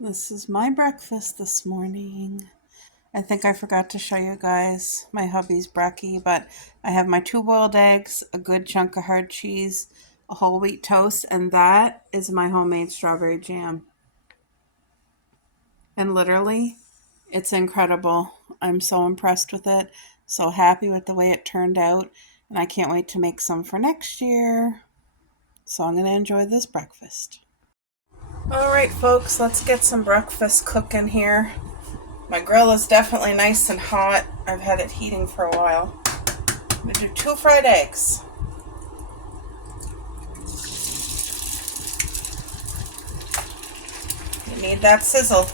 This is my breakfast this morning. I think I forgot to show you guys my hubby's brekkie, but I have my 2 boiled eggs, a good chunk of hard cheese, a whole wheat toast, and that is my homemade strawberry jam. And literally, it's incredible. I'm so impressed with it, so happy with the way it turned out, and I can't wait to make some for next year. So I'm going to enjoy this breakfast. All right, folks, let's get some breakfast cooking here. My grill is definitely nice and hot. I've had it heating for a while. I'm going to do 2 fried eggs. You need that sizzle.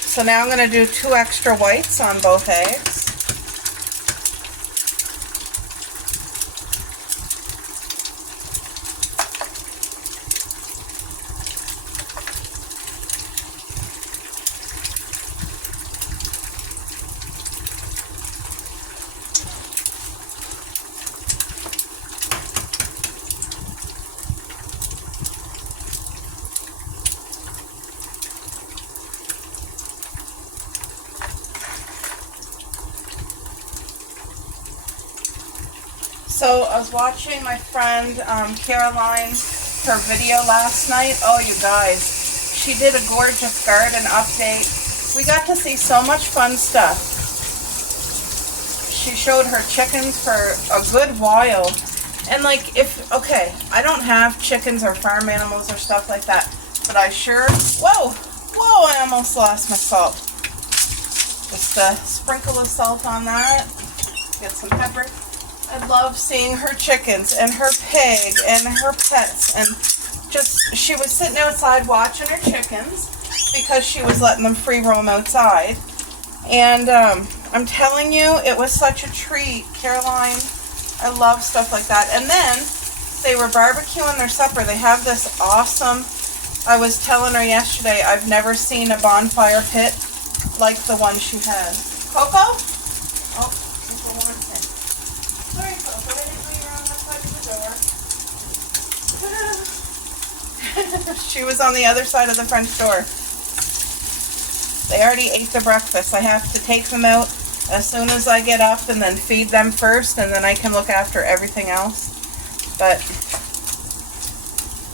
So now I'm going to do 2 extra whites on both eggs. So I was watching my friend Caroline, her video last night. Oh, you guys, she did a gorgeous garden update. We got to see so much fun stuff. She showed her chickens for a good while. And like, okay, I don't have chickens or farm animals or stuff like that, but I sure, whoa, I almost lost my salt. Just a sprinkle of salt on that, get some pepper. I love seeing her chickens and her pig and her pets, and just, she was sitting outside watching her chickens because she was letting them free roam outside. And I'm telling you, it was such a treat. Caroline, I love stuff like that. And then they were barbecuing their supper. They have this awesome, I was telling her yesterday, I've never seen a bonfire pit like the one she has. Coco? Oh, Coco wants it. Sorry, Coco, I didn't know you were on that side of the door. She was on the other side of the front door. They already ate the breakfast. I have to take them out as soon as I get up and then feed them first, and then I can look after everything else. But,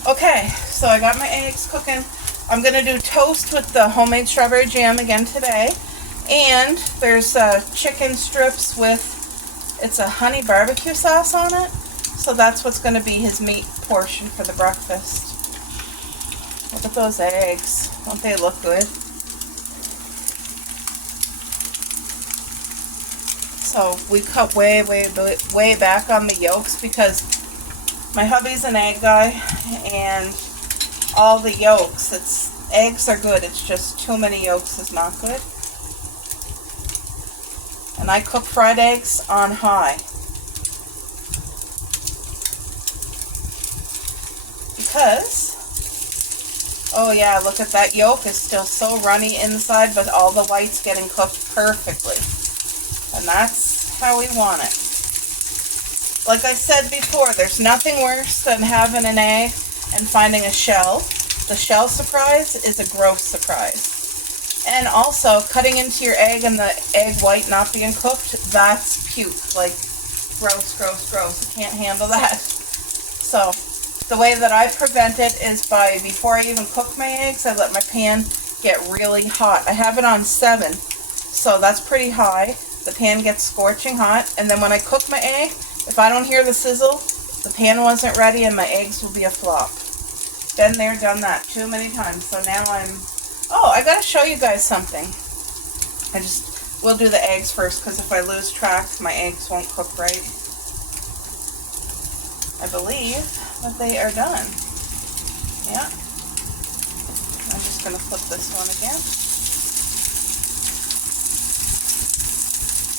okay, so I got my eggs cooking. I'm going to do toast with the homemade strawberry jam again today. And there's chicken strips with, it's a honey barbecue sauce on it. So that's what's going to be his meat portion for the breakfast. Look at those eggs. Don't they look good? So we cut way back on the yolks because my hubby's an egg guy, and all the yolks, eggs are good, it's just too many yolks is not good. And I cook fried eggs on high because, oh yeah, look at that, yolk is still so runny inside, but all the white's getting cooked perfectly. And that's how we want it. Like I said before, there's nothing worse than having an egg and finding a shell. The shell surprise is a gross surprise. And also, cutting into your egg and the egg white not being cooked, that's puke. Like, gross. I can't handle that. So, the way that I prevent it is by, before I even cook my eggs, I let my pan get really hot. I have it on 7, so that's pretty high. The pan gets scorching hot, and then when I cook my egg, if I don't hear the sizzle, the pan wasn't ready and my eggs will be a flop. Been there, done that too many times. So now oh, I gotta show you guys something. We'll do the eggs first, because if I lose track, my eggs won't cook right. I believe that they are done. Yeah. I'm just gonna flip this one again.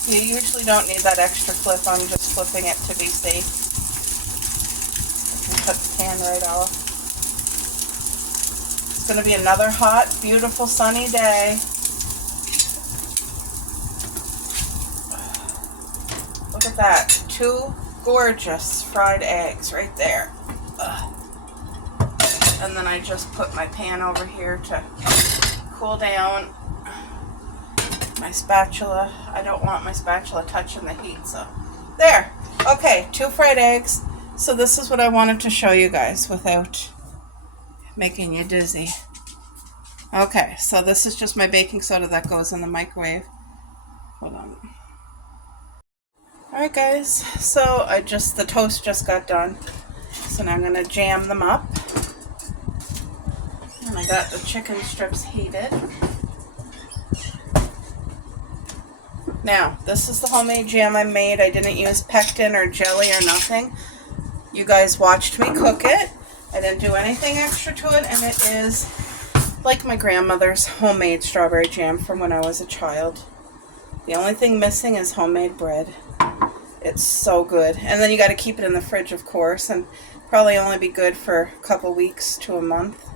You usually don't need that extra flip, I'm just flipping it to be safe. I can cut the pan right off. It's going to be another hot, beautiful, sunny day. Look at that, 2 gorgeous fried eggs right there. Ugh. And then I just put my pan over here to cool down. My spatula, I don't want my spatula touching the heat, so there. Okay, 2 fried eggs. So this is what I wanted to show you guys without making you dizzy. Okay, so this is just my baking soda that goes in the microwave. Hold on. Alright guys, so the toast just got done. So now I'm going to jam them up. And I got the chicken strips heated. Now, this is the homemade jam I made. I didn't use pectin or jelly or nothing. You guys watched me cook it. I didn't do anything extra to it, and it is like my grandmother's homemade strawberry jam from when I was a child. The only thing missing is homemade bread. It's so good. And then you got to keep it in the fridge, of course, and probably only be good for a couple weeks to a month.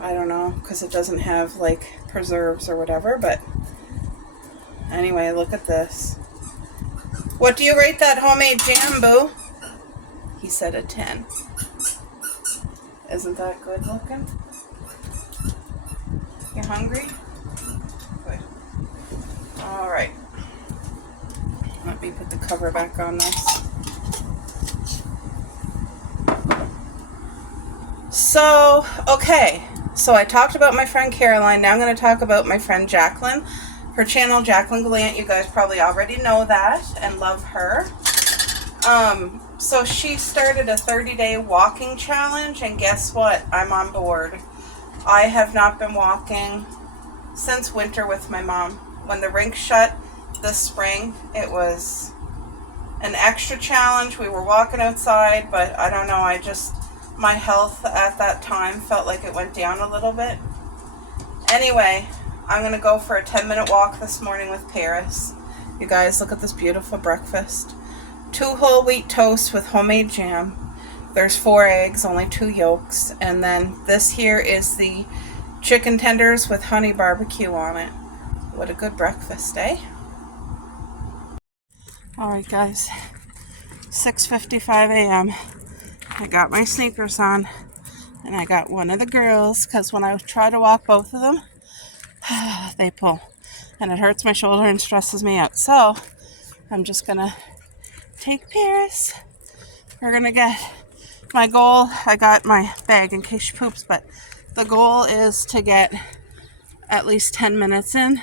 I don't know, because it doesn't have like preserves or whatever, but anyway, look at this. What do you rate that homemade jam, boo? He said a 10. Isn't that good looking? You hungry? Good. All right. Let me put the cover back on this. So, okay. So I talked about my friend Caroline. Now I'm going to talk about my friend Jacqueline. Her channel, Jacqueline Gallant, you guys probably already know that and love her. So she started a 30-day walking challenge, and guess what? I'm on board. I have not been walking since winter with my mom. When the rink shut this spring, it was an extra challenge. We were walking outside, but I don't know, my health at that time felt like it went down a little bit. Anyway, I'm going to go for a 10-minute walk this morning with Paris. You guys, look at this beautiful breakfast. 2 whole wheat toasts with homemade jam. There's 4 eggs, only 2 yolks. And then this here is the chicken tenders with honey barbecue on it. What a good breakfast, eh? Alright guys, 6:55 a.m. I got my sneakers on, and I got one of the girls, because when I try to walk both of them, they pull. And it hurts my shoulder and stresses me out. So, I'm just going to take Paris. We're going to get my goal. I got my bag in case she poops, but the goal is to get at least 10 minutes in.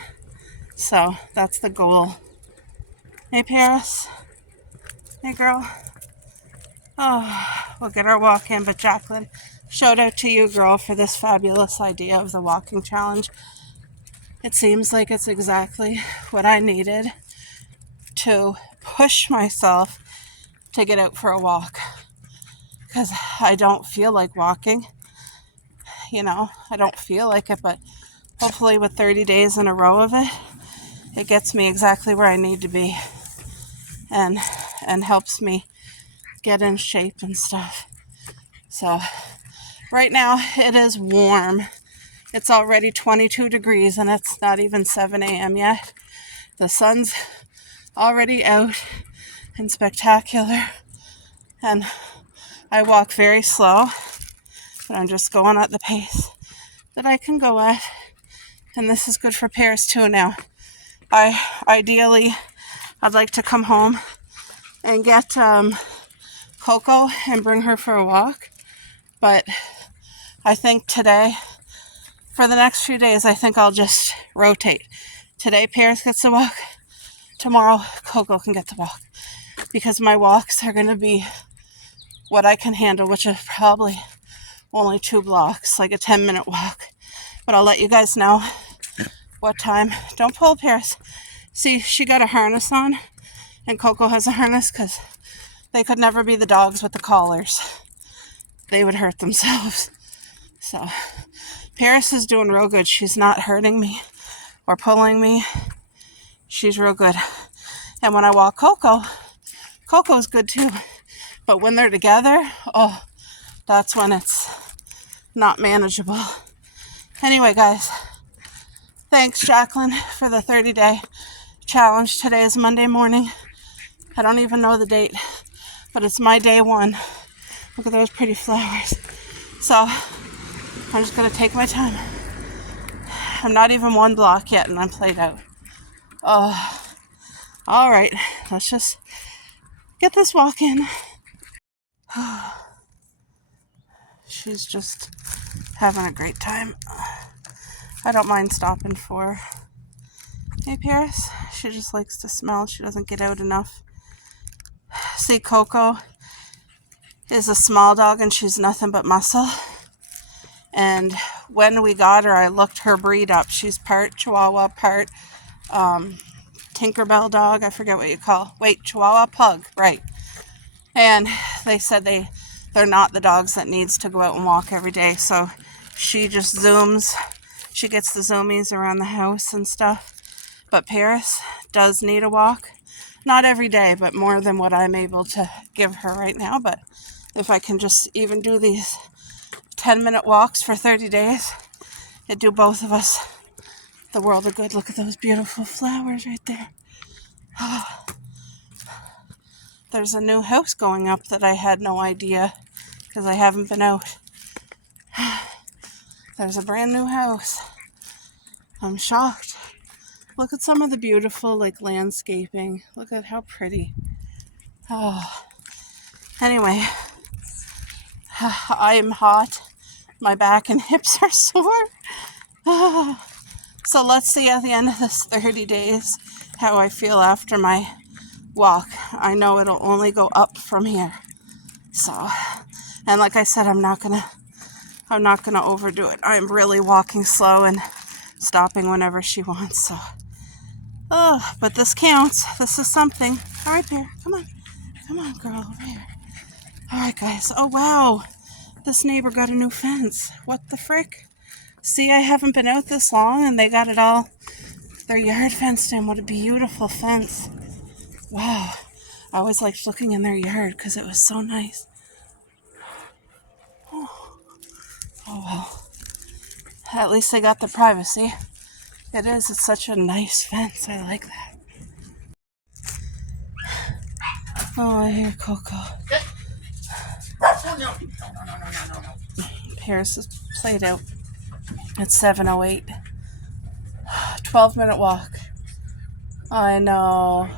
So, that's the goal. Hey, Paris. Hey, girl. Oh, we'll get our walk in. But Jacqueline, shout out to you, girl, for this fabulous idea of the walking challenge. It seems like it's exactly what I needed to push myself to get out for a walk. Because I don't feel like walking. You know, I don't feel like it, but hopefully with 30 days in a row of it, it gets me exactly where I need to be. And helps me get in shape and stuff. So right now it is warm. It's already 22 degrees and it's not even 7 a.m. yet. The sun's already out and spectacular. And I walk very slow, but I'm just going at the pace that I can go at. And this is good for Paris too now. I'd like to come home and get Coco and bring her for a walk. But I think today, for the next few days, I think I'll just rotate. Today, Paris gets to walk. Tomorrow, Coco can get to walk. Because my walks are going to be what I can handle, which is probably only 2 blocks, like a 10-minute walk. But I'll let you guys know what time. Don't pull, Paris. See, she got a harness on, and Coco has a harness because they could never be the dogs with the collars. They would hurt themselves. So, Paris is doing real good. She's not hurting me or pulling me. She's real good. And when I walk Coco, Coco's good too. But when they're together, oh, that's when it's not manageable. Anyway, guys, thanks, Jacqueline, for the 30-day challenge. Today is Monday morning. I don't even know the date. but it's my day one. Look at those pretty flowers. So I'm just gonna take my time. I'm not even 1 block yet and I'm played out. Oh, all right, let's just get this walk in. She's just having a great time. I don't mind stopping for her. Hey, Paris. She just likes to smell. She doesn't get out enough. See, Coco is a small dog and she's nothing but muscle. And when we got her, I looked her breed up. She's part Chihuahua, part Tinkerbell dog. I forget what you call. Wait, Chihuahua Pug, right. And they said they're not the dogs that needs to go out and walk every day. So she just zooms. She gets the zoomies around the house and stuff. But Paris does need a walk. Not every day, but more than what I'm able to give her right now. But if I can just even do these 10-minute walks for 30 days, it'd do both of us the world of good. Look at those beautiful flowers right there. Oh. There's a new house going up that I had no idea because I haven't been out. There's a brand new house. I'm shocked. Look at some of the beautiful landscaping. Look at how pretty. Oh. Anyway, I'm hot. My back and hips are sore. Oh. So let's see at the end of this 30 days how I feel after my walk. I know it'll only go up from here. So, and like I said, I'm not gonna overdo it. I'm really walking slow and stopping whenever she wants. So, oh, but this counts. This is something. All right, Bear, come on, girl, over here. All right, guys. Oh wow, this neighbor got a new fence. What the frick? See, I haven't been out this long, and they got it all their yard fenced in. What a beautiful fence. Wow. I always liked looking in their yard because it was so nice. Oh well. At least they got the privacy. It's such a nice fence. I like that. Oh, I hear Coco. No. Paris is played out. It's 7:08. 12-minute walk. I know.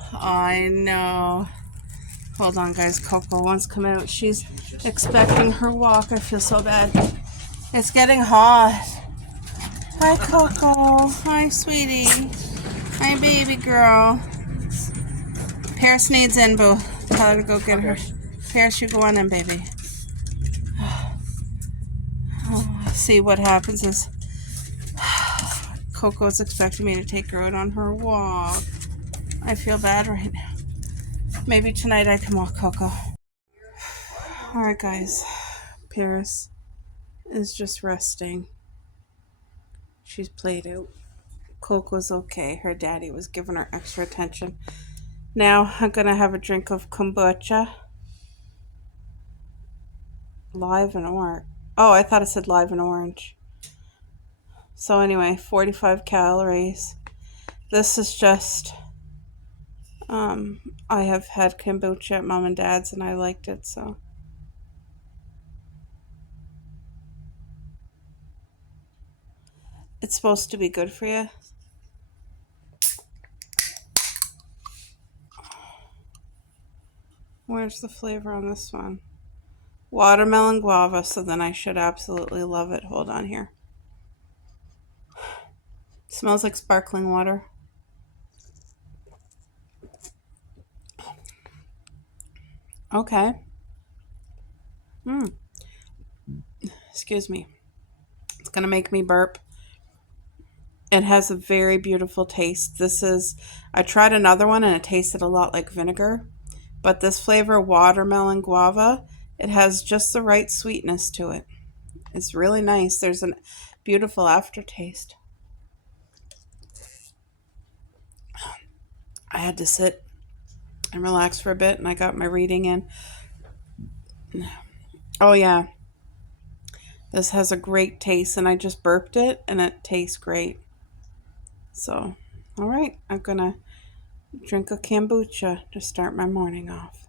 Hold on, guys. Coco wants to come out. She's expecting her walk. I feel so bad. It's getting hot. Hi, Coco. Hi, sweetie. Hi, baby girl. Paris needs in, boo. Tell her to go get her. Paris, you go on in, baby. Oh, see, what happens is Coco's expecting me to take her out on her walk. I feel bad right now. Maybe tonight I can walk Coco. Alright, guys. Paris is just resting. She's played out. Coco's okay. Her daddy was giving her extra attention. Now I'm going to have a drink of kombucha. Live and orange. Oh, I thought it said live and orange. So anyway, 45 calories. This is just... I have had kombucha at Mom and Dad's and I liked it, so... It's supposed to be good for you. Where's the flavor on this one? Watermelon guava, so then I should absolutely love it. Hold on here. Smells like sparkling water. Okay. Excuse me. It's going to make me burp. It has a very beautiful taste. I tried another one and it tasted a lot like vinegar. But this flavor, watermelon guava, it has just the right sweetness to it. It's really nice. There's a beautiful aftertaste. I had to sit and relax for a bit and I got my reading in. Oh yeah. This has a great taste and I just burped it and it tastes great. So, all right. I'm going to drink a kombucha to start my morning off.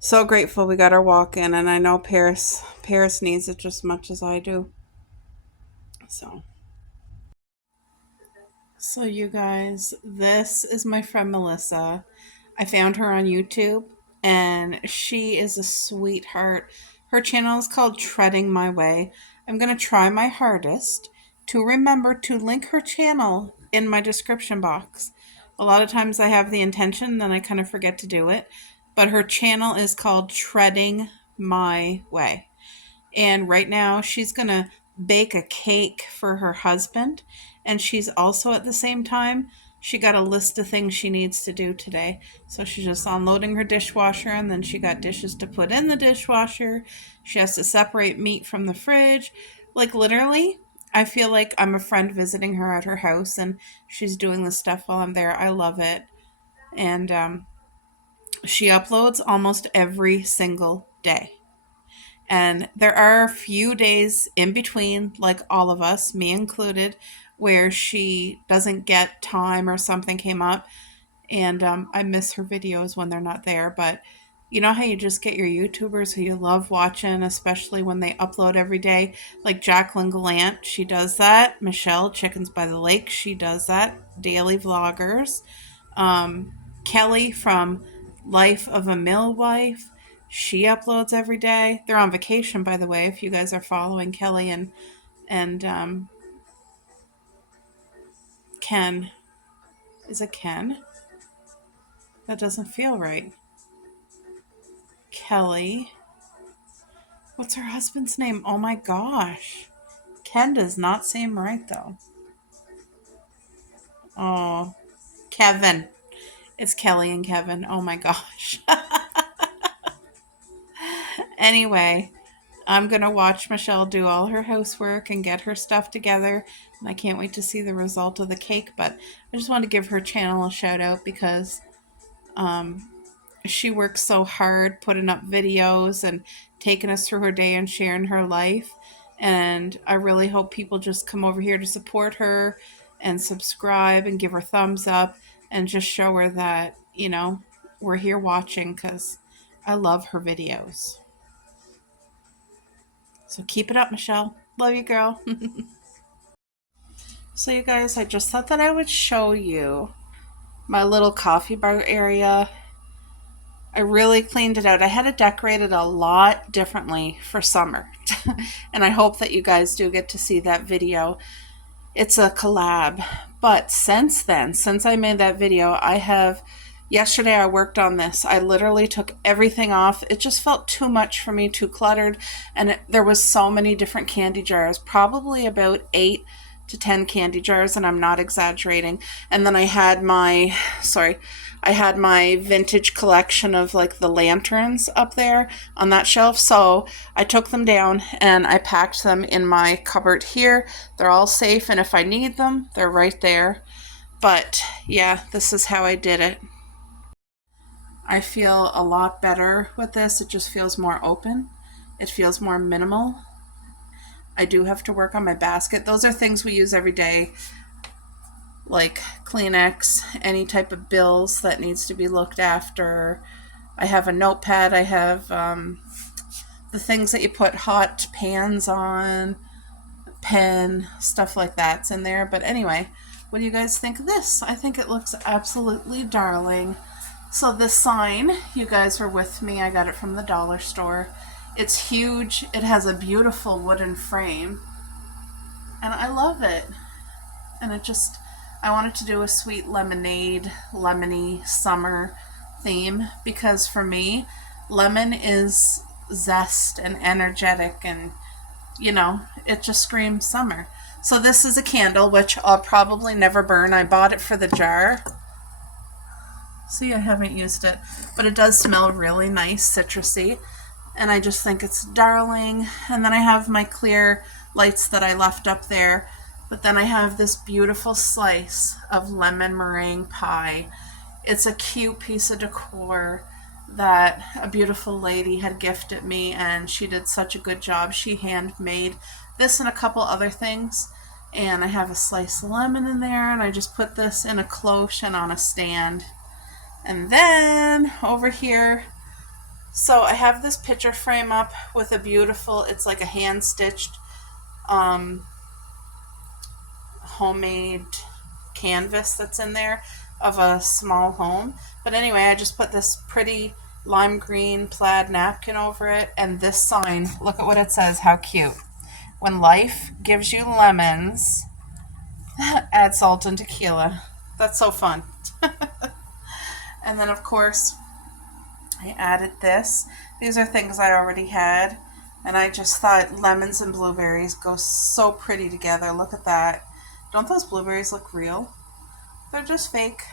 So grateful we got our walk in, and I know Paris needs it just as much as I do. So you guys, this is my friend Melissa. I found her on YouTube, and she is a sweetheart. Her channel is called Treading My Way. I'm going to try my hardest to remember to link her channel in my description box. A lot of times I have the intention, then I kind of forget to do it. But her channel is called Treading My Way. And right now she's going to bake a cake for her husband. And she's also at the same time, she got a list of things she needs to do today. So she's just unloading her dishwasher, and then she got dishes to put in the dishwasher. She has to separate meat from the fridge. Like literally, I feel like I'm a friend visiting her at her house, and she's doing this stuff while I'm there. I love it. And she uploads almost every single day. And there are a few days in between, like all of us, me included, where she doesn't get time or something came up. And I miss her videos when they're not there. But you know how you just get your YouTubers who you love watching, especially when they upload every day? Like Jacqueline Gallant, she does that. Michelle, Chickens by the Lake, she does that. Daily vloggers. Kelly from Life of a Millwife, she uploads every day. They're on vacation, by the way, if you guys are following Kelly and Ken. Is it Ken? That doesn't feel right. Kelly. What's her husband's name? Oh my gosh. Ken does not seem right, though. Oh, Kevin. It's Kelly and Kevin. Oh my gosh. Anyway, I'm going to watch Michelle do all her housework and get her stuff together. And I can't wait to see the result of the cake. But I just want to give her channel a shout out because she works so hard putting up videos and taking us through her day and sharing her life. And I really hope people just come over here to support her and subscribe and give her thumbs up and just show her that, we're here watching because I love her videos. So keep it up, Michelle. Love you, girl. So you guys, I just thought that I would show you my little coffee bar area. I really cleaned it out. I had it decorated a lot differently for summer. And I hope that you guys do get to see that video. It's a collab. But since then, since I made that video, yesterday I worked on this. I literally took everything off. It just felt too much for me, too cluttered. And there was so many different candy jars, probably about 8 to 10 candy jars, and I'm not exaggerating. And then I had my vintage collection of like the lanterns up there on that shelf. So I took them down and I packed them in my cupboard here. They're all safe, and if I need them, they're right there. But yeah, this is how I did it. I feel a lot better with this. It just feels more open. It feels more minimal. I do have to work on my basket. Those are things we use every day, like Kleenex, any type of bills that needs to be looked after. I have a notepad. I have the things that you put hot pans on, pen, stuff like that's in there. But anyway, what do you guys think of this? I think it looks absolutely darling. So this sign, you guys were with me. I got it from the dollar store. It's huge. It has a beautiful wooden frame. And I love it. And I wanted to do a sweet lemonade, lemony summer theme because for me, lemon is zest and energetic and, it just screams summer. So this is a candle, which I'll probably never burn. I bought it for the jar. See, I haven't used it, but it does smell really nice, citrusy. And I just think it's darling. And then I have my clear lights that I left up there. But then I have this beautiful slice of lemon meringue pie. It's a cute piece of decor that a beautiful lady had gifted me, and she did such a good job. She handmade this and a couple other things. And I have a slice of lemon in there, and I just put this in a cloche and on a stand. And then over here, So I have this picture frame up with a beautiful, it's like a hand-stitched homemade canvas that's in there of a small home. But anyway, I just put this pretty lime green plaid napkin over it, and this sign, look at what it says. How cute. When life gives you lemons, add salt and tequila. That's so fun. And then of course I added this. These are things I already had, and I just thought lemons and blueberries go so pretty together. Look at that. Don't those blueberries look real? They're just fake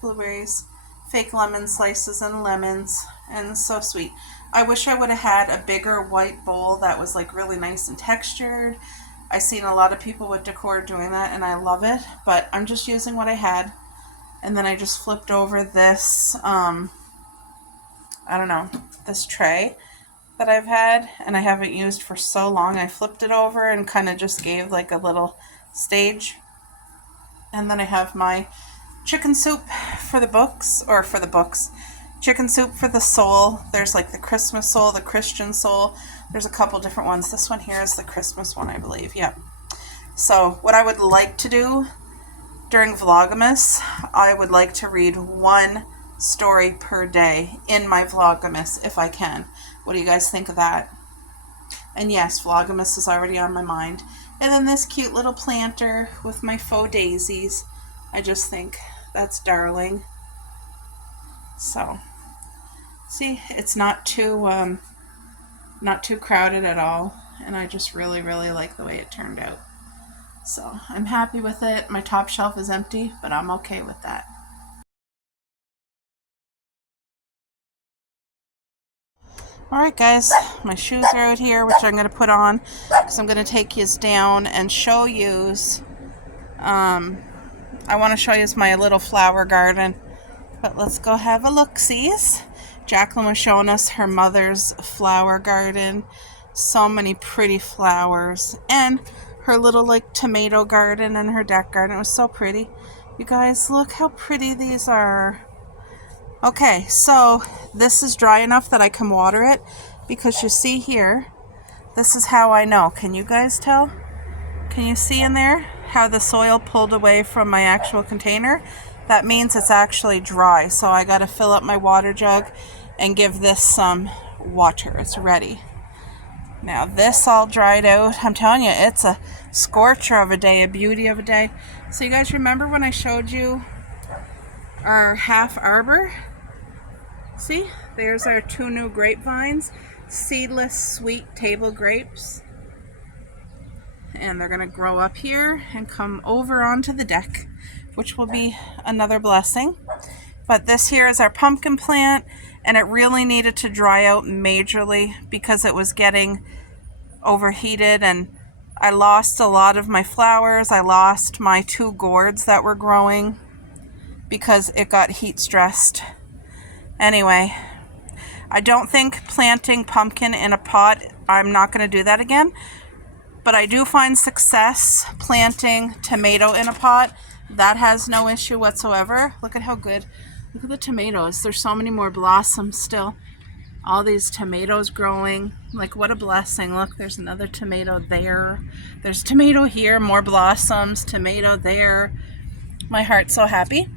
blueberries, fake lemon slices and lemons, and so sweet. I wish I would have had a bigger white bowl that was like really nice and textured. I've seen a lot of people with decor doing that, and I love it, but I'm just using what I had. And then I just flipped over this, I don't know, this tray that I've had and I haven't used for so long. I flipped it over and kind of just gave like a little stage. And then I have my chicken soup for the books, chicken soup for the soul. There's like the Christmas soul, the Christian soul. There's a couple different ones. This one here is the Christmas one, I believe. Yep. So what I would like to do during Vlogmas, I would like to read one story per day in my Vlogmas if I can. What do you guys think of that? And yes, Vlogmas is already on my mind. And then this cute little planter with my faux daisies. I just think that's darling. So, see, it's not too crowded at all, and I just really like the way it turned out. So I'm happy with it. My top shelf is empty, but I'm okay with that. Alright guys, my shoes are out here, which I'm going to put on because I'm going to take yous down and show yous. I want to show yous my little flower garden, but let's go have a look-sees. Jacqueline was showing us her mother's flower garden. So many pretty flowers, and her little like tomato garden and her deck garden. It was so pretty. You guys, look how pretty these are. Okay, so this is dry enough that I can water it, because you see here, this is how I know. Can you guys tell? Can you see in there how the soil pulled away from my actual container? That means it's actually dry. So I got to fill up my water jug and give this some water. It's ready. Now this all dried out. I'm telling you, it's a scorcher of a day, a beauty of a day. So you guys remember when I showed you our half arbor? See, there's our 2 new grapevines, seedless sweet table grapes. And they're going to grow up here and come over onto the deck, which will be another blessing. But this here is our pumpkin plant, and it really needed to dry out majorly because it was getting overheated, and I lost a lot of my flowers. I lost my 2 gourds that were growing because it got heat stressed. Anyway, I don't think planting pumpkin in a pot, I'm not going to do that again. But I do find success planting tomato in a pot. That has no issue whatsoever. Look at how good. Look at the tomatoes. There's so many more blossoms still. All these tomatoes growing. Like, what a blessing. Look, there's another tomato there. There's tomato here, more blossoms, tomato there. My heart's so happy.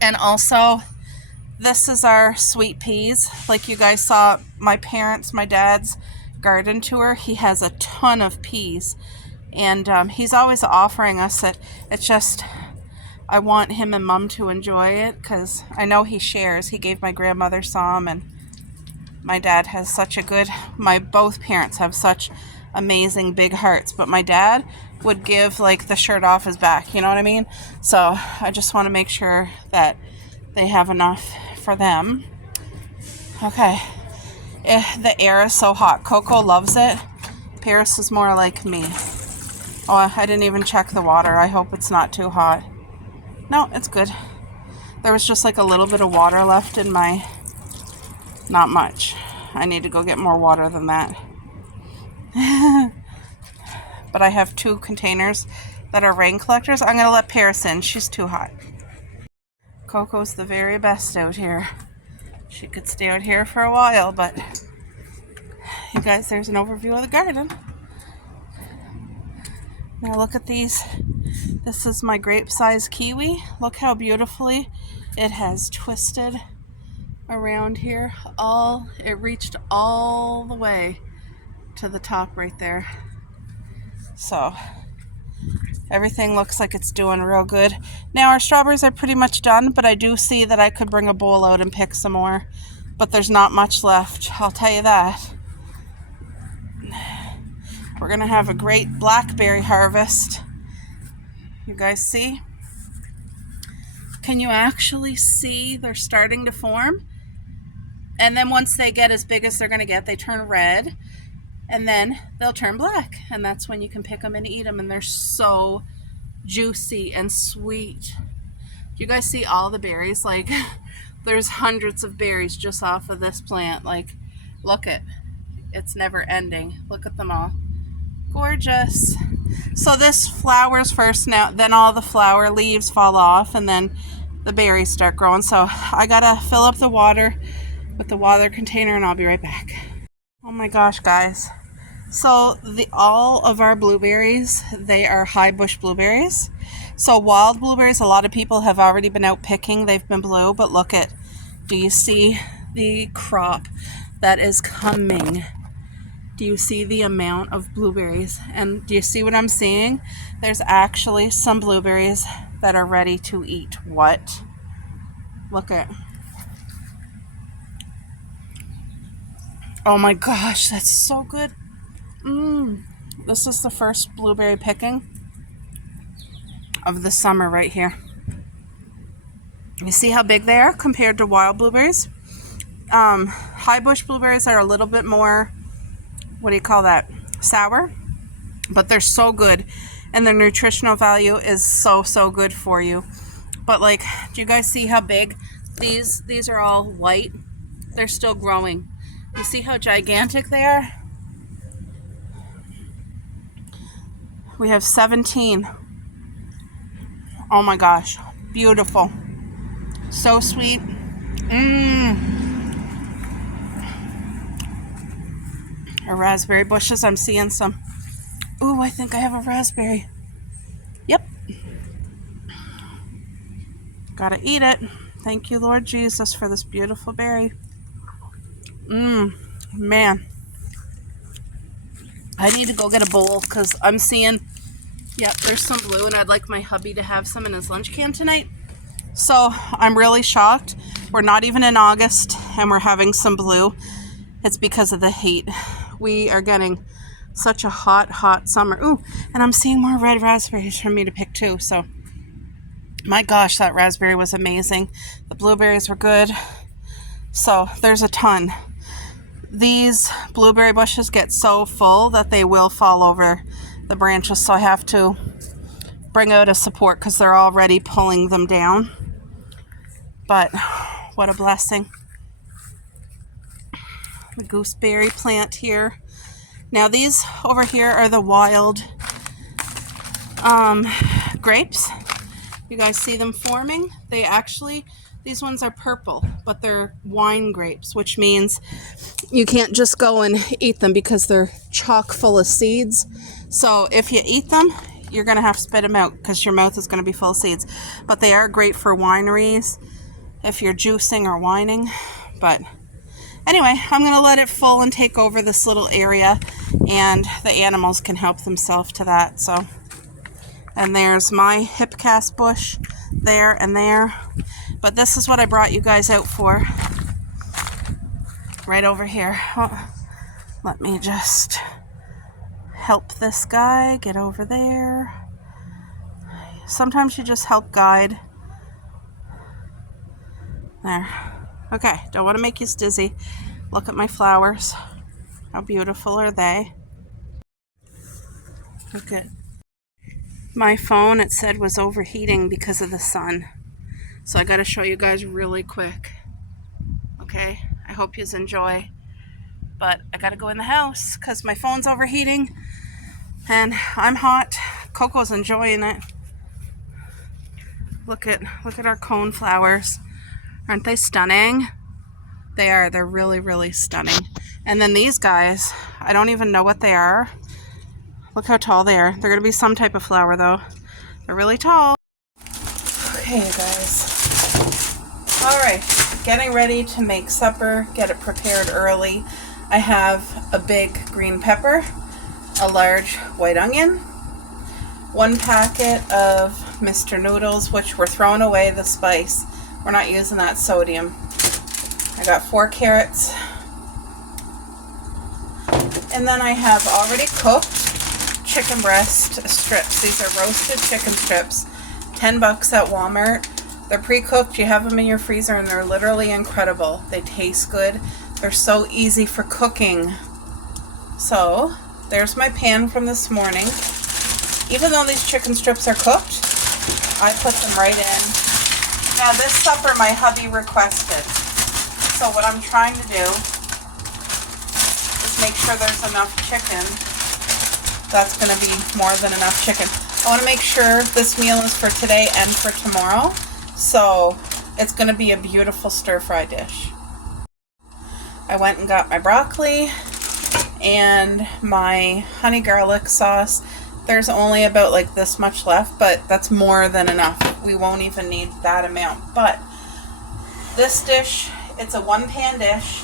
And also, this is our sweet peas. Like you guys saw my dad's garden tour. He has a ton of peas, and he's always offering us it. It's just, I want him and Mom to enjoy it, because I know he shares. He gave my grandmother some, and my dad has such a good, both parents have such amazing big hearts, but my dad would give like the shirt off his back, you know what I mean? So I just want to make sure that they have enough for them. Okay. The air is so hot. Coco loves it. Paris is more like me. Oh, I didn't even check the water. I hope it's not too hot. No, it's good. There was just like a little bit of water left in my... Not much. I need to go get more water than that. But I have 2 containers that are rain collectors. I'm going to let Paris in. She's too hot. Coco's the very best out here. She could stay out here for a while, but you guys, there's an overview of the garden. Now look at these. This is my grape-sized kiwi. Look how beautifully it has twisted around here. It reached all the way to the top right there. So everything looks like it's doing real good. Now our strawberries are pretty much done, but I do see that I could bring a bowl out and pick some more. But there's not much left, I'll tell you that. We're gonna have a great blackberry harvest. You guys see? Can you actually see they're starting to form? And then once they get as big as they're gonna get, they turn red, and then they'll turn black. And that's when you can pick them and eat them, and they're so juicy and sweet. Do you guys see all the berries? Like, there's hundreds of berries just off of this plant. Like, look at, it's never ending. Look at them all. Gorgeous. So this flowers first, now then all the flower leaves fall off, and then the berries start growing. So I gotta fill up the water with the water container, and I'll be right back. Oh my gosh, guys. So all of our blueberries, they are high bush blueberries. So wild blueberries, a lot of people have already been out picking. They've been blue, but look at, do you see the crop that is coming? Do you see the amount of blueberries? And do you see what I'm seeing? There's actually some blueberries that are ready to eat. What? Look at. Oh my gosh, that's so good. This is the first blueberry picking of the summer right here. You see how big they are compared to wild blueberries? High bush blueberries are a little bit more, what do you call that? Sour, but they're so good, and their nutritional value is so good for you. But like, do you guys see how big these are? All white. They're still growing. You see how gigantic they are? We have 17. Oh my gosh, beautiful. So sweet. Our raspberry bushes, I'm seeing some. Ooh, I think I have a raspberry. Yep. Gotta eat it. Thank you, Lord Jesus, for this beautiful berry. Man. I need to go get a bowl because I'm seeing, yep, there's some blue, and I'd like my hubby to have some in his lunch can tonight. So I'm really shocked. We're not even in August and we're having some blue. It's because of the heat. We are getting such a hot summer. Ooh, and I'm seeing more red raspberries for me to pick too. So my gosh, that raspberry was amazing. The blueberries were good. So there's a ton. These blueberry bushes get so full that they will fall over the branches. So I have to bring out a support because they're already pulling them down. But what a blessing. The gooseberry plant here. Now these over here are the wild grapes. You guys see them forming? They actually, these ones are purple, but they're wine grapes, which means you can't just go and eat them because they're chock full of seeds. So if you eat them, you're going to have to spit them out because your mouth is going to be full of seeds. But they are great for wineries if you're juicing or wining. But anyway, I'm going to let it full and take over this little area, and the animals can help themselves to that. So, and there's my hipcast bush there and there. But this is what I brought you guys out for. Right over here. Oh, let me just help this guy get over there. Sometimes you just help guide. There. Okay, don't want to make you dizzy. Look at my flowers. How beautiful are they? Look at my phone. It said was overheating because of the sun. So I got to show you guys really quick. Okay, I hope you enjoy. But I got to go in the house because my phone's overheating and I'm hot. Coco's enjoying it. Look at our cone flowers. Aren't they stunning? They are. They're really, really stunning. And then these guys, I don't even know what they are. Look how tall they are. They're going to be some type of flower, though. They're really tall. Okay, guys. All right. Getting ready to make supper. Get it prepared early. I have a big green pepper, a large white onion, 1 packet of Mr. Noodles, which we're throwing away the spice. We're not using that sodium. I got 4 carrots. And then I have already cooked chicken breast strips. These are roasted chicken strips. $10 at Walmart. They're pre-cooked. You have them in your freezer and they're literally incredible. They taste good. They're so easy for cooking. So there's my pan from this morning. Even though these chicken strips are cooked, I put them right in. Now this supper my hubby requested. So what I'm trying to do is make sure there's enough chicken. That's going to be more than enough chicken. I want to make sure this meal is for today and for tomorrow. So it's going to be a beautiful stir-fry dish. I went and got my broccoli and my honey garlic sauce. There's only about like this much left, but that's more than enough. We won't even need that amount. But this dish, it's a 1-pan dish.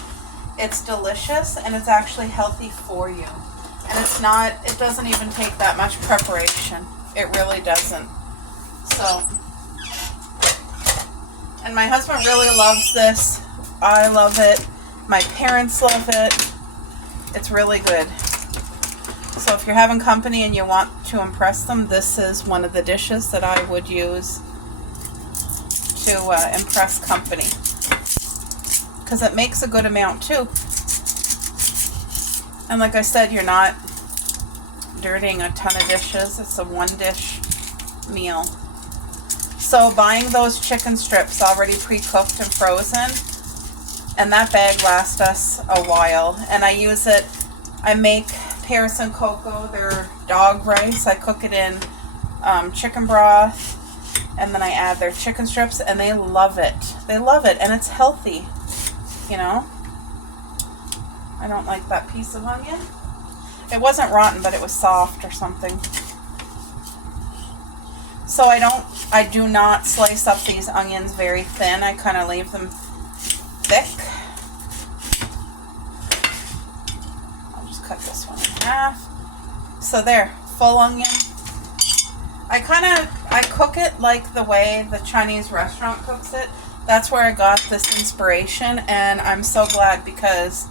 It's delicious and it's actually healthy for you. And it's not, it doesn't even take that much preparation. It really doesn't. So, and my husband really loves this. I love it. My parents love it. It's really good. So if you're having company and you want to impress them, this is one of the dishes that I would use to impress company. Because it makes a good amount too. And like I said, you're not dirtying a ton of dishes. It's a 1-dish meal. So buying those chicken strips already pre-cooked and frozen, and that bag lasts us a while. And I use it, I make Paris and Cocoa, their dog rice. I cook it in chicken broth, and then I add their chicken strips, and they love it. They love it, and it's healthy, you know. I don't like that piece of onion. It wasn't rotten, but it was soft or something. So I do not slice up these onions very thin. I kind of leave them thick. I'll just cut this one in half. So there, full onion. I cook it like the way the Chinese restaurant cooks it. That's where I got this inspiration, and I'm so glad because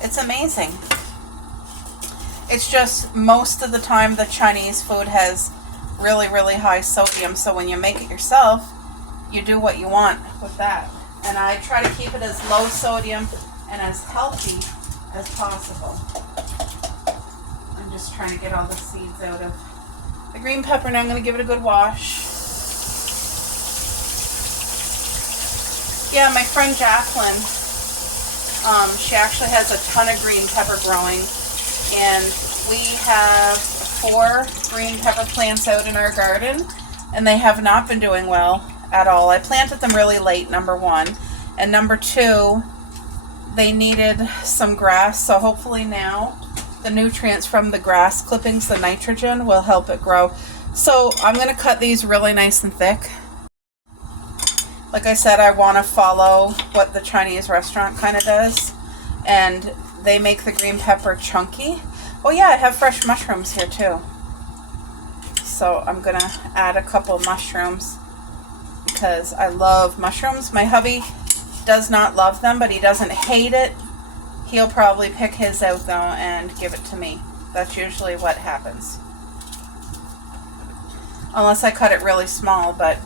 it's amazing. It's just most of the time the Chinese food has really, really high sodium, so when you make it yourself, you do what you want with that. And I try to keep it as low sodium and as healthy as possible. I'm just trying to get all the seeds out of the green pepper. Now I'm going to give it a good wash. Yeah, my friend Jacqueline, she actually has a ton of green pepper growing, and we have 4 green pepper plants out in our garden, and they have not been doing well at all. I planted them really late, number 1, and number 2, they needed some grass, so hopefully now the nutrients from the grass clippings, the nitrogen, will help it grow. So I'm going to cut these really nice and thick. Like I said, I want to follow what the Chinese restaurant kind of does, and they make the green pepper chunky. Oh yeah, I have fresh mushrooms here too. So I'm going to add a couple mushrooms because I love mushrooms. My hubby does not love them, but he doesn't hate it. He'll probably pick his out though and give it to me. That's usually what happens. Unless I cut it really small, but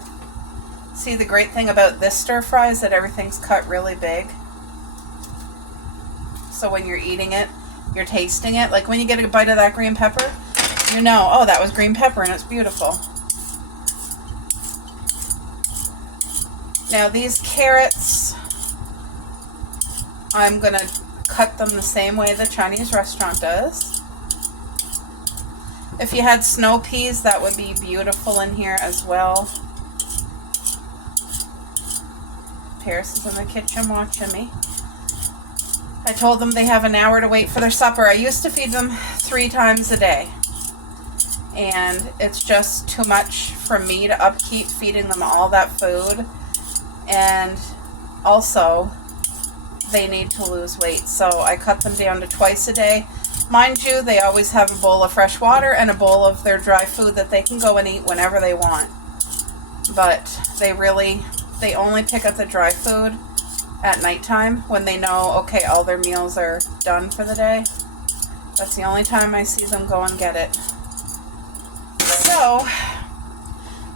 see, the great thing about this stir fry is that everything's cut really big. So when you're eating it, you're tasting it. Like when you get a bite of that green pepper, you know, oh, that was green pepper and it's beautiful. Now these carrots, I'm going to cut them the same way the Chinese restaurant does. If you had snow peas, that would be beautiful in here as well. Paris is in the kitchen watching me. I told them they have an hour to wait for their supper. I used to feed them 3 times a day, and it's just too much for me to upkeep feeding them all that food. And also, they need to lose weight, so I cut them down to twice a day. Mind you, they always have a bowl of fresh water and a bowl of their dry food that they can go and eat whenever they want. But they only pick up the dry food at nighttime when they know, okay, all their meals are done for the day. That's the only time I see them go and get it. So,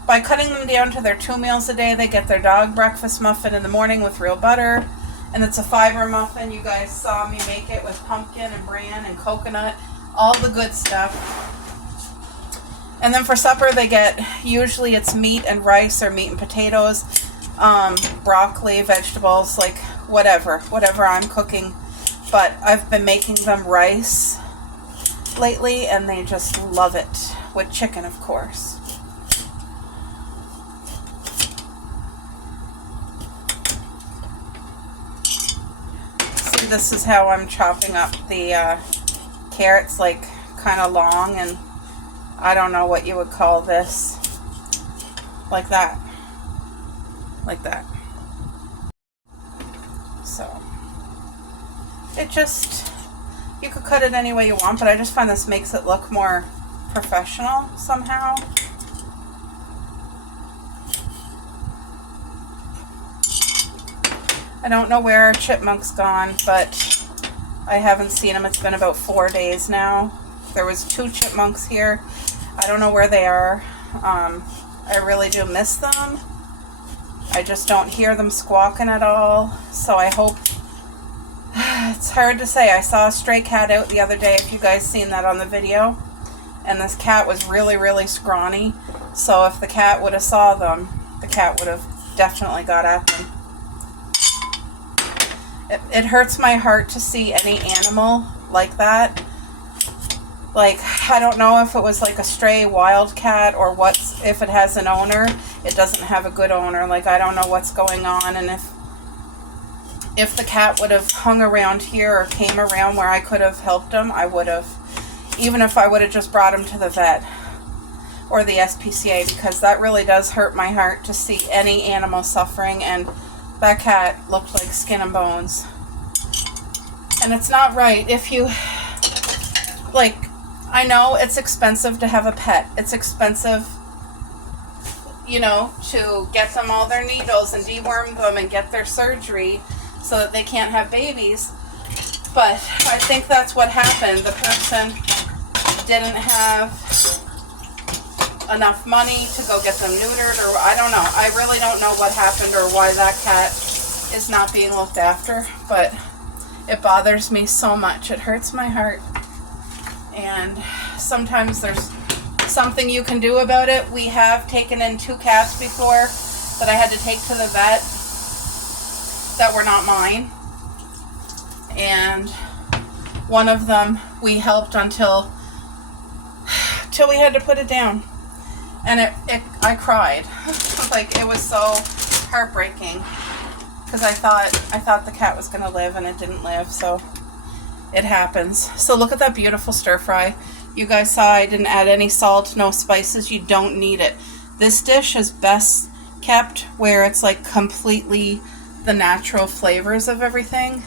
by cutting them down to their 2 meals a day, they get their dog breakfast muffin in the morning with real butter. And it's a fiber muffin. You guys saw me make it with pumpkin and bran and coconut. All the good stuff. And then for supper, they get, usually it's meat and rice or meat and potatoes. Broccoli, vegetables, like whatever I'm cooking. But I've been making them rice lately, and they just love it, with chicken, of course. See, this is how I'm chopping up the carrots, like kind of long, and I don't know what you would call this, like that. Like that. So it just, you could cut it any way you want, but I just find this makes it look more professional somehow. I don't know where our chipmunk's gone, but I haven't seen him. It's been about 4 days now. There was 2 chipmunks here. I don't know where they are. I really do miss them. I just don't hear them squawking at all, so I hope. It's hard to say. I saw a stray cat out the other day, if you guys seen that on the video, and this cat was really, really scrawny, so if the cat would have saw them, the cat would have definitely got at them. It hurts my heart to see any animal like that. Like, I don't know if it was like a stray wild cat or if it has an owner. It doesn't have a good owner. Like, I don't know what's going on, and if the cat would have hung around here or came around where I could have helped him, I would have. Even if I would have just brought him to the vet or the SPCA, because that really does hurt my heart to see any animal suffering, and that cat looked like skin and bones. And it's not right. If you, like, I know it's expensive to have a pet. It's expensive, you know, to get them all their needles and deworm them and get their surgery so that they can't have babies. But I think that's what happened. The person didn't have enough money to go get them neutered, or I don't know. I really don't know what happened or why that cat is not being looked after, but it bothers me so much. It hurts my heart. And sometimes there's something you can do about it. We have taken in 2 cats before that I had to take to the vet that were not mine. And one of them we helped until we had to put it down. And I cried. Like, it was so heartbreaking, because I thought the cat was going to live, and it didn't live. So it happens. So look at that beautiful stir fry. You guys saw I didn't add any salt, no spices. You don't need it. This dish is best kept where it's like completely the natural flavors of everything.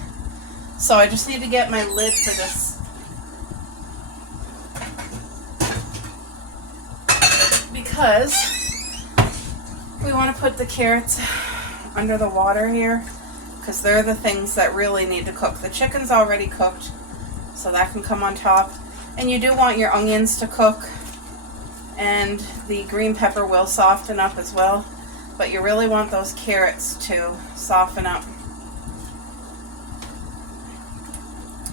So I just need to get my lid for this, because we want to put the carrots under the water here, because they're the things that really need to cook. The chicken's already cooked, so that can come on top. And you do want your onions to cook, and the green pepper will soften up as well, but you really want those carrots to soften up.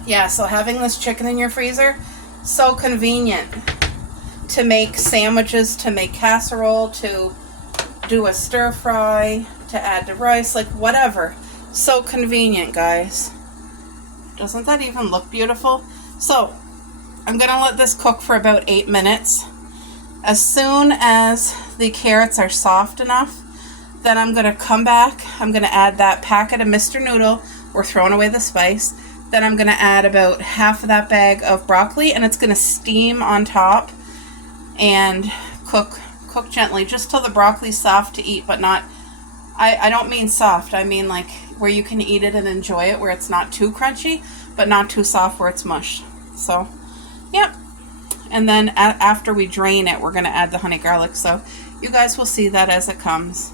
Yeah, so having this chicken in your freezer, so convenient to make sandwiches, to make casserole, to do a stir fry, to add to rice, like whatever. So convenient, guys. Doesn't that even look beautiful? So I'm gonna let this cook for about 8 minutes. As soon as the carrots are soft enough, then I'm gonna come back. I'm gonna add that packet of Mr. Noodle. We're throwing away the spice. Then I'm gonna add about half of that bag of broccoli, and it's gonna steam on top and cook gently, just till the broccoli's soft to eat, but not, I don't mean soft, I mean like where you can eat it and enjoy it, where it's not too crunchy, but not too soft where it's mush. So, yep. And then after we drain it, we're gonna add the honey garlic. So you guys will see that as it comes.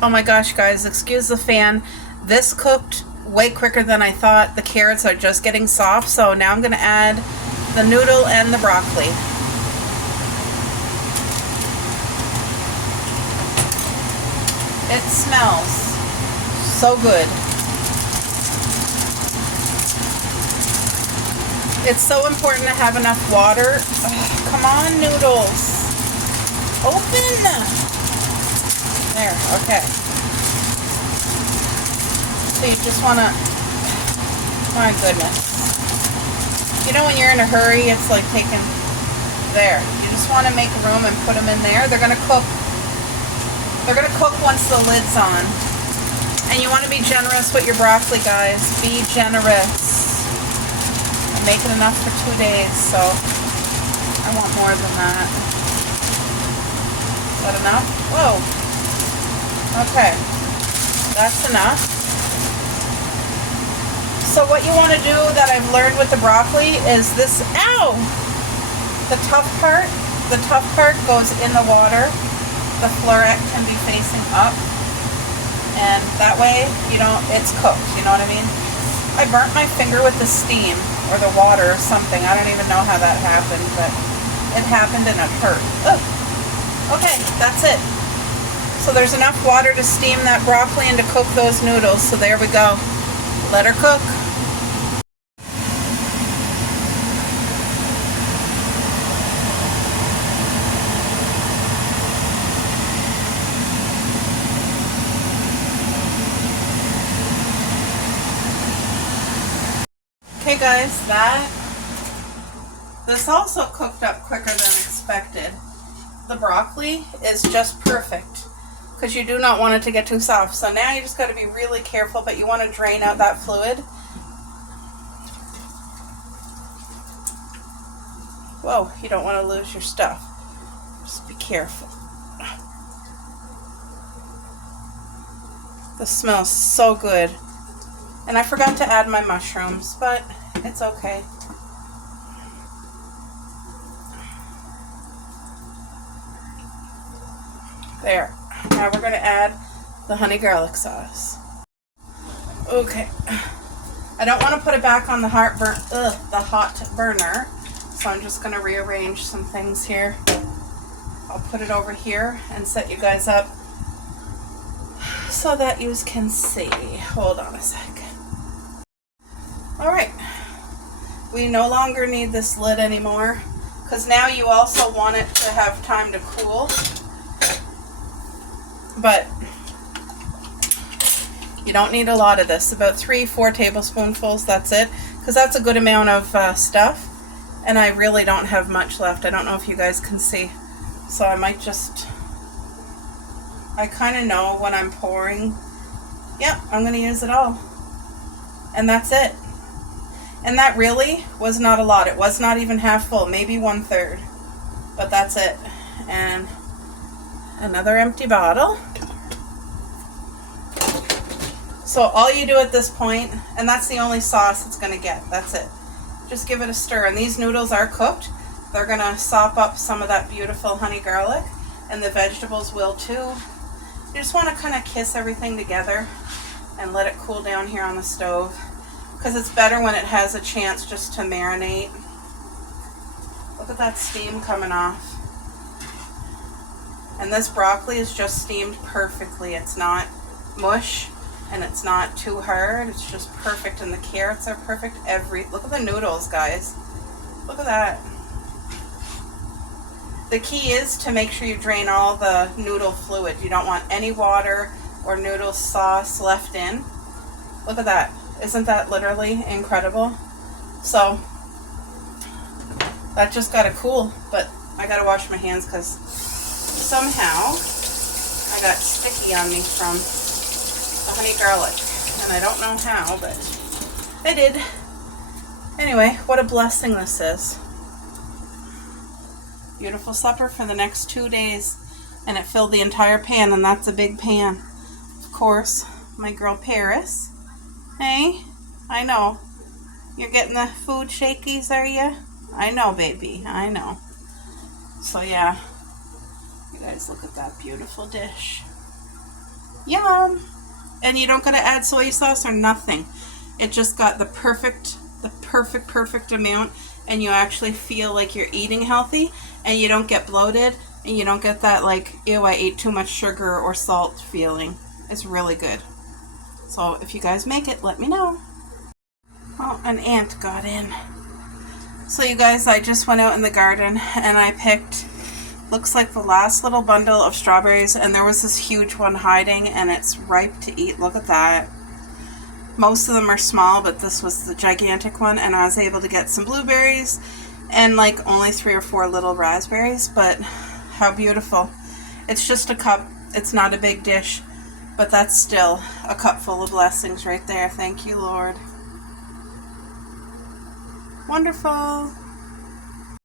Oh my gosh, guys, excuse the fan. This cooked way quicker than I thought. The carrots are just getting soft, so now I'm gonna add the noodle and the broccoli. It smells so good. It's so important to have enough water. Oh, come on, noodles. Open. There, okay. So you just want to, my goodness. You know when you're in a hurry, it's like taking, there. You just want to make room and put them in there. They're going to cook. They're going to cook once the lid's on. And you want to be generous with your broccoli, guys. Be generous. I'm making enough for 2 days, so I want more than that. Is that enough? Whoa. Okay, that's enough. So what you want to do that I've learned with the broccoli is this, ow! The tough part goes in the water. The floret can be facing up. And that way, you know, it's cooked, you know what I mean? I burnt my finger with the steam or the water or something. I don't even know how that happened, but it happened and it hurt. Ugh. Okay, that's it. So there's enough water to steam that broccoli and to cook those noodles. So there we go. Let her cook. Okay guys, this also cooked up quicker than expected. The broccoli is just perfect because you do not want it to get too soft. So now you just got to be really careful, but you want to drain out that fluid. Whoa, you don't want to lose your stuff. Just be careful. This smells so good. And I forgot to add my mushrooms, but it's okay. There. Now we're going to add the honey garlic sauce. Okay. I don't want to put it back on the hot burner, so I'm just going to rearrange some things here. I'll put it over here and set you guys up so that you can see. Hold on a sec. Alright. We no longer need this lid anymore because now you also want it to have time to cool. But you don't need a lot of this, about 3-4 tablespoonfuls, that's it, because that's a good amount of stuff, and I really don't have much left. I don't know if you guys can see, so I might just, I kind of know when I'm pouring, yeah, I'm going to use it all, and that's it. And that really was not a lot. It was not even half full, maybe 1/3, but that's it. And another empty bottle. So all you do at this point, and that's the only sauce it's going to get, that's it. Just give it a stir. And these noodles are cooked. They're going to sop up some of that beautiful honey garlic, and the vegetables will too. You just want to kind of kiss everything together and let it cool down here on the stove, because it's better when it has a chance just to marinate. Look at that steam coming off. And this broccoli is just steamed perfectly. It's not mush and it's not too hard. It's just perfect, and the carrots are perfect. Look at the noodles, guys. Look at that. The key is to make sure you drain all the noodle fluid. You don't want any water or noodle sauce left in. Look at that. Isn't that literally incredible? So that just got to cool, but I got to wash my hands because somehow I got sticky on me from the honey garlic, and I don't know how, but I did. Anyway, what a blessing this is. Beautiful supper for the next 2 days, and it filled the entire pan, and that's a big pan. Of course, my girl Paris. Hey, I know. You're getting the food shakies, are you? I know, baby. I know. So, yeah. You guys, look at that beautiful dish. Yum! And you don't got to add soy sauce or nothing. It just got the perfect amount, and you actually feel like you're eating healthy, and you don't get bloated, and you don't get that, like, ew, I ate too much sugar or salt feeling. It's really good. So, if you guys make it, let me know. Oh, an ant got in. So you guys, I just went out in the garden and I picked, looks like the last little bundle of strawberries, and there was this huge one hiding and it's ripe to eat. Look at that. Most of them are small, but this was the gigantic one, and I was able to get some blueberries and like only 3 or 4 little raspberries, but how beautiful. It's just a cup. It's not a big dish, but that's still a cup full of blessings right there. Thank you, Lord. Wonderful.